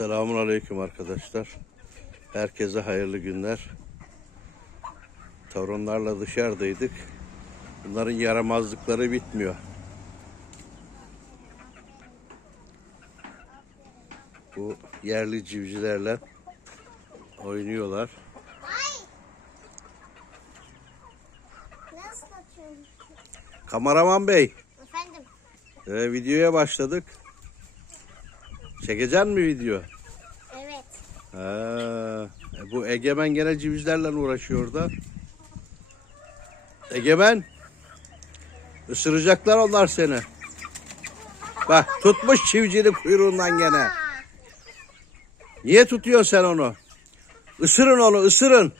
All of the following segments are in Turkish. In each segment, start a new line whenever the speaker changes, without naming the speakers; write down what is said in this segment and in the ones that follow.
Selamun Aleyküm arkadaşlar. Herkese hayırlı günler. Torunlarla dışarıdaydık. Bunların yaramazlıkları bitmiyor. Bu yerli civcivlerle oynuyorlar. Kameraman Bey,
Efendim?
e, videoya başladık. Çekeceksin mi video?
Evet.
Ha, e bu Egemen gene civcivlerle uğraşıyor da. Egemen. Isıracaklar onlar seni. Bak tutmuş çivcinin kuyruğundan gene. Niye tutuyorsun sen onu? Isırın onu ısırın.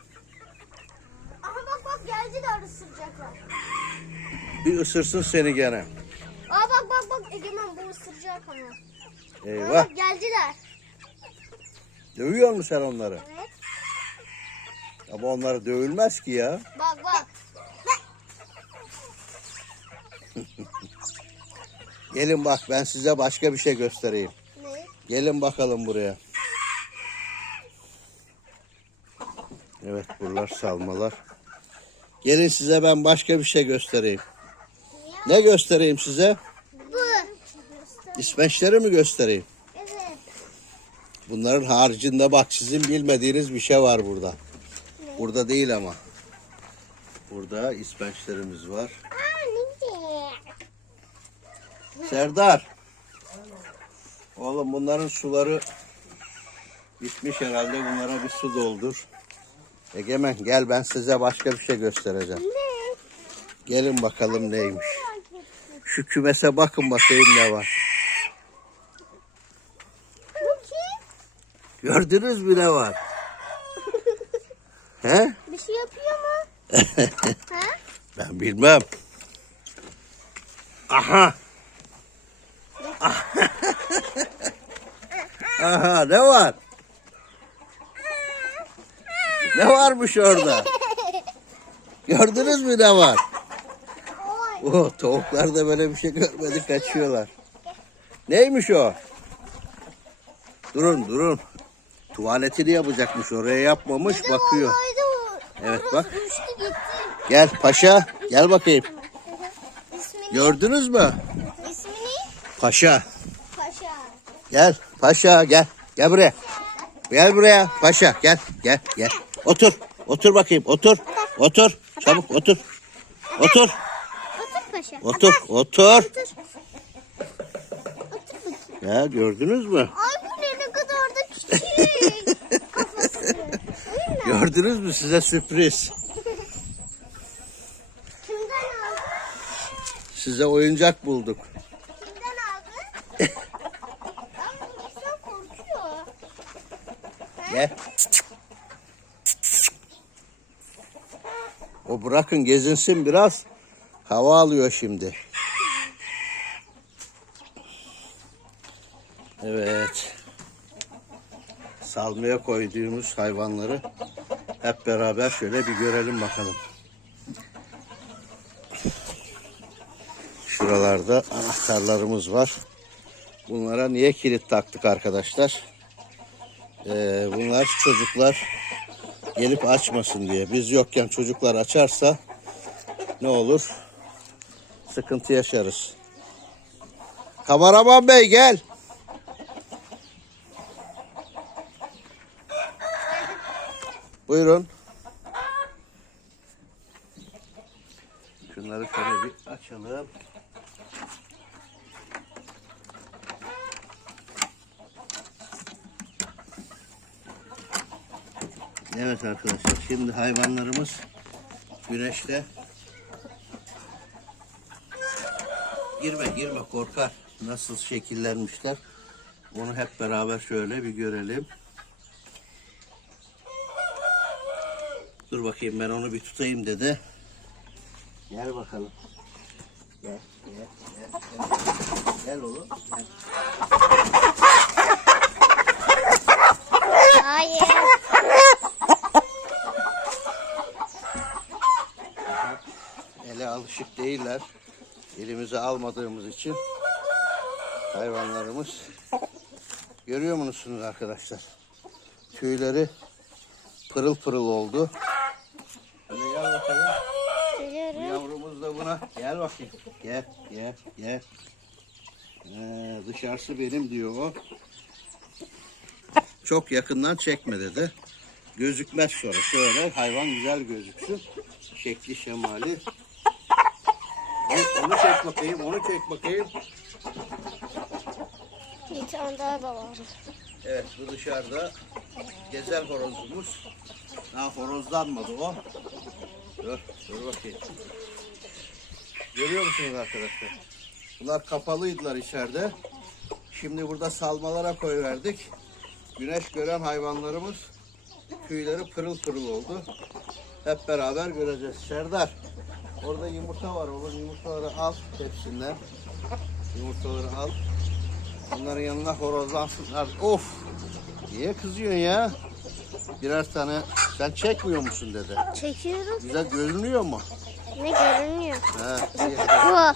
Aha bak bak geldiler ısıracaklar.
Bir ısırsın seni gene.
Ama. Aa,
Eyvah.
bak geldiler.
Dövüyor musun sen onları?
Evet.
Ama onları dövülmez ki ya.
Bak bak.
Gelin bak ben size başka bir şey göstereyim.
Ne?
Gelin bakalım buraya. Evet buralar salmalar. Gelin size ben başka bir şey göstereyim. Ne göstereyim size? İsveçleri mi göstereyim?
Evet.
Bunların haricinde bak sizin bilmediğiniz bir şey var burada. Burada değil ama. Burada ispençlerimiz var.
Aa ne
Serdar. Oğlum bunların suları bitmiş herhalde. Bunlara bir su doldur. Egemen gel ben size başka bir şey göstereceğim.
Ne?
Gelin bakalım neymiş. Şu kümese bakın bakayım ne var.
Bu kim?
Gördünüz mü ne var? He?
Bir şey yapıyor mu? ha?
Ben bilmem. Aha. Aha ne var? Ne varmış orada? Gördünüz mü ne var? Oh, tavuklar da böyle bir şey görmedi kaçıyorlar. Neymiş o? Durun durun. Tuvaletini yapacakmış oraya yapmamış
Bir de
bakıyor.
oradaydı o.
Evet,
Orası
bak.
Uçtu gitti.
Gel paşa gel bakayım.
İsmini?
Gördünüz mü?
İsmini?
Paşa.
Paşa.
Gel paşa gel. Gel buraya. Gel buraya paşa gel gel gel. Otur. Otur bakayım otur. Otur. Çabuk otur. Otur.
Otur paşa.
Otur. Otur.
Otur. Bakayım.
Ya gördünüz mü?
Ay bu ne ne kadar da küçük. Kafası.
Gördünüz mü size sürpriz. Size oyuncak bulduk.
Kimden aldın?
Gel. O bırakın gezinsin biraz. Hava alıyor şimdi. Evet. Salmaya koyduğumuz hayvanları hep beraber şöyle bir görelim bakalım. Şuralarda anahtarlarımız var. Bunlara niye kilit taktık arkadaşlar? Ee, bunlar çocuklar gelip açmasın diye. Biz yokken çocuklar açarsa ne olur? Sıkıntı yaşarız. Kameraman bey gel. Buyurun. Şunları şöyle bir açalım. Evet arkadaşlar şimdi hayvanlarımız güneşte girme girme korkar nasıl şekillenmişler onu hep beraber şöyle bir görelim dur bakayım ben onu bir tutayım dedi gel bakalım gel gel gel gel, oğlum gel. Ele alışık değiller. Elimize almadığımız için hayvanlarımız Görüyor musunuz arkadaşlar? Tüyleri pırıl pırıl oldu. Gel bakalım. Bu
Geliyorum.
yavrumuz da buna. Gel bakayım. Gel, gel, gel. Ee, dışarısı benim diyor o. Çok yakından çekme dedi. Gözükmez sonra. Şöyle hayvan güzel gözüksün. Şekli şemali. Onu, onu çek bakayım, onu çek bakayım.
Bir tane daha da var.
Evet bu dışarıda gezer horozumuz. Daha horozlanmadı o. Dur, dur bakayım. Görüyor musunuz arkadaşlar? Bunlar kapalıydılar içeride. Şimdi burada salmalara koyverdik. Güneş gören hayvanlarımız tüyleri pırıl pırıl oldu. Hep beraber göreceğiz. Serdar, orada yumurta var oğlum. Yumurtaları al hepsinden. Yumurtaları al. Onların yanına horozlansınlar. Of! Niye kızıyorsun ya? Birer tane sen çekmiyor musun dede?
Çekiyorum.
Güzel görünüyor mu?
Ne görünüyor?
Ha, iyi.
Bu.